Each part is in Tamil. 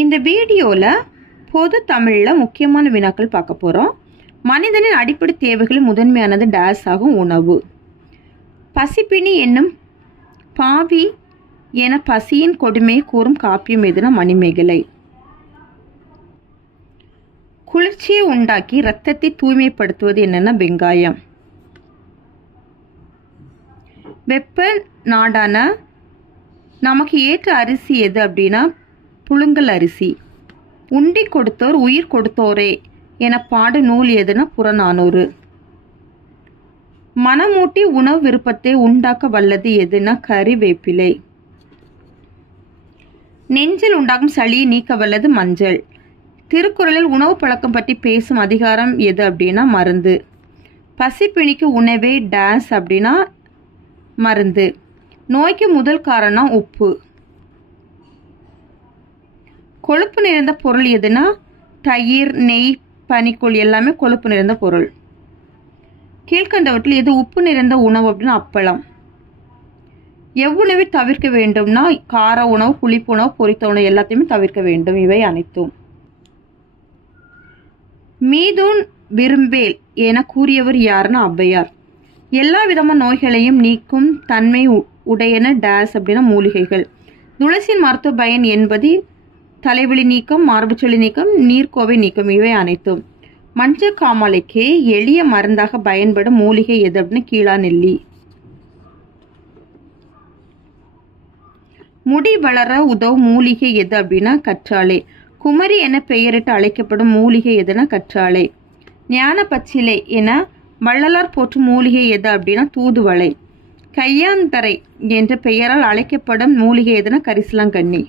இந்த வீடியோவில் பொது தமிழில் முக்கியமான வினாக்கள் பார்க்க போகிறோம். மனிதனின் அடிப்படை தேவைகளில் முதன்மையானது டேஸ் ஆகும் உணவு. பசிப்பிணி என்னும் பாவி என பசியின் கொடுமையை கூறும் காப்பியம் எதுனா மணிமேகலை. குளிர்ச்சியை உண்டாக்கி இரத்தத்தை தூய்மைப்படுத்துவது என்னென்னா வெங்காயம். வெப்ப நாடான நமக்கு ஏற்ற அரிசி எது அப்படின்னா புழுங்கல் அரிசி. உண்டி கொடுத்தோர் உயிர் கொடுத்தோரே என பாடு நூல் எதுனா புறநானூறு. மனமூட்டி உணவு விருப்பத்தை உண்டாக்க வல்லது எதுனா கறிவேப்பிலை. நெஞ்சில் உண்டாகும் சளியை நீக்க வல்லது மஞ்சள். திருக்குறளில் உணவு பழக்கம் பற்றி பேசும் அதிகாரம் எது அப்படின்னா மருந்து. பசிப்பிணிக்கு உணவே டேஸ் அப்படின்னா மருந்து. நோய்க்கு முதல் காரணம் உப்பு. கொழுப்பு நிறைந்த பொருள் எதுனா தயிர், நெய், பனிக்கூழ் எல்லாமே கொழுப்பு நிறைந்த பொருள். கீழ்கண்டவற்றில் எது உப்பு நிறைந்த உணவு அப்படின்னா அப்பளம். எவ்வுணவை தவிர்க்க வேண்டும்னா கார உணவு, புளிப்பு உணவு, பொரித்த உணவு எல்லாத்தையுமே தவிர்க்க வேண்டும். இவை அனைத்தும். மீதுன் விரும்பேல் என கூறியவர் யாருன்னா ஔவையார். எல்லா விதமான நோய்களையும் நீக்கும் தன்மை உடையன டேஸ் அப்படின்னா மூலிகைகள். துளசியின் மருத்துவ பயன் என்பது தலைவலி நீக்கம், மார்புச்சளி நீக்கம், நீர்க்கோவை நீக்கம். இவை அனைத்தும். மஞ்சள் காமாலைக்கு எளிய மருந்தாக பயன்படும் மூலிகை எது அப்படின்னா கீழா நெல்லி. முடி வளர உதவும் மூலிகை எது அப்படின்னா கற்றாழை. குமரி என பெயரிட்டு அழைக்கப்படும் மூலிகை எதுனா கற்றாழை. ஞான பச்சிலை என வள்ளலார் போற்றும் மூலிகை எது அப்படின்னா தூதுவளை. கையாந்தரை என்ற பெயரால் அழைக்கப்படும் மூலிகை எதுனா கரிசலாங்கண்ணி.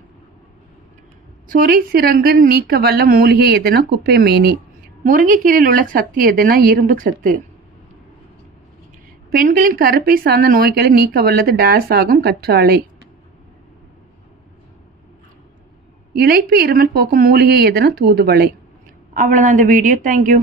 சொறி சிறங்கு நீக்க வல்ல மூலிகை எதுனா குப்பை மேனி. முருங்கைக்கீரையில் உள்ள சத்து எதுனா இரும்பு சத்து. பெண்களின் கருப்பை சார்ந்த நோய்களை நீக்க வல்லது டேஸ் ஆகும் கற்றாழை. இளைப்பு இருமல் போக்கும் மூலிகை எதுனா தூதுவளை. அவ்வளோதான் இந்த வீடியோ. தேங்க்யூ.